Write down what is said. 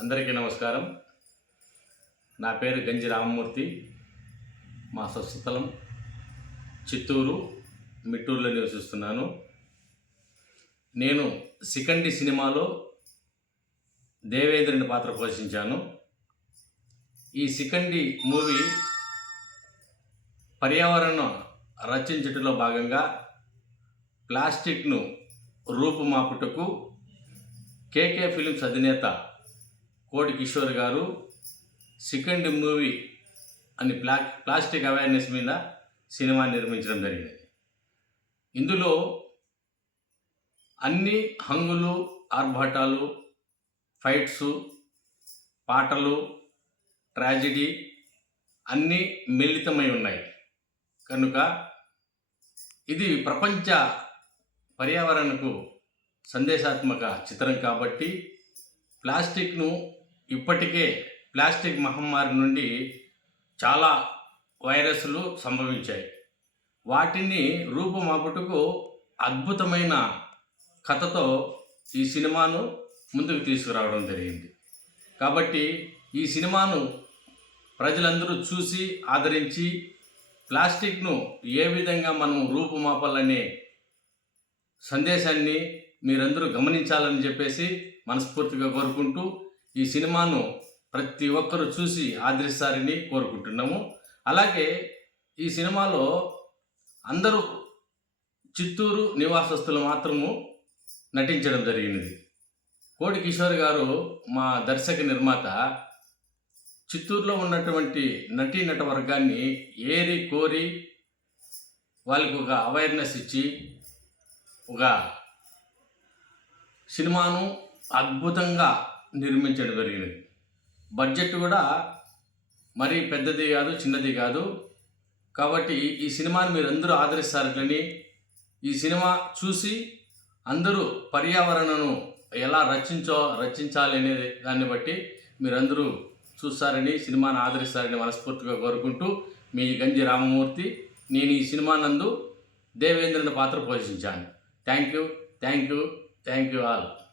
అందరికీ నమస్కారం. నా పేరు గంజి రామమూర్తి. మా స్వస్థలం చిత్తూరు మిట్టూరులో నివసిస్తున్నాను. నేను సికండి సినిమాలో దేవేంద్రుని పాత్ర పోషించాను. ఈ సికండి మూవీ పర్యావరణం రచించటంలో భాగంగా ప్లాస్టిక్ను రూపుమాపుటకు కేకే ఫిలిమ్స్ అధినేత కోటి కిషోర్ గారు సెకండ్ మూవీ అని ప్లా ప్లాస్టిక్ అవేర్నెస్ మీద సినిమా నిర్మించడం జరిగింది. ఇందులో అన్ని హంగులు ఆర్భాటాలు ఫైట్స్ పాటలు ట్రాజిడీ అన్నీ మిళితమై ఉన్నాయి. కనుక ఇది ప్రపంచ పర్యావరణకు సందేశాత్మక చిత్రం కాబట్టి ప్లాస్టిక్ను ఇప్పటికే ప్లాస్టిక్ మహమ్మారి నుండి చాలా వైరస్లు సంభవించాయి. వాటిని రూపుమాపుటకు అద్భుతమైన కథతో ఈ సినిమాను ముందుకు తీసుకురావడం జరిగింది. కాబట్టి ఈ సినిమాను ప్రజలందరూ చూసి ఆదరించి ప్లాస్టిక్ను ఏ విధంగా మనం రూపుమాపాలనే సందేశాన్ని మీరందరూ గమనించాలని చెప్పేసి మనస్ఫూర్తిగా కోరుకుంటూ ఈ సినిమాను ప్రతి ఒక్కరూ చూసి ఆదరిస్తారని కోరుకుంటున్నాము. అలాగే ఈ సినిమాలో అందరూ చిత్తూరు నివాసస్తులు మాత్రము నటించడం జరిగినది. కోడి కిషోర్ గారు మా దర్శక నిర్మాత. చిత్తూరులో ఉన్నటువంటి నటీనట వర్గాన్ని ఏరి కోరి వాళ్ళకి ఒక అవేర్నెస్ ఇచ్చి ఒక సినిమాను అద్భుతంగా నిర్మించడం జరిగినది బడ్జెట్ కూడా మరీ పెద్దది కాదు చిన్నది కాదు. కాబట్టి ఈ సినిమాని మీరు అందరూ ఆదరిస్తారని ఈ సినిమా చూసి అందరూ పర్యావరణను ఎలా రచించో రచించాలి అనే దాన్ని బట్టి మీరందరూ చూస్తారని సినిమాను ఆదరిస్తారని మనస్ఫూర్తిగా కోరుకుంటూ మీ గంజి రామమూర్తి నేను ఈ సినిమా నందు దేవేంద్రుని పాత్ర పోషించాను. Thank you thank you thank you all.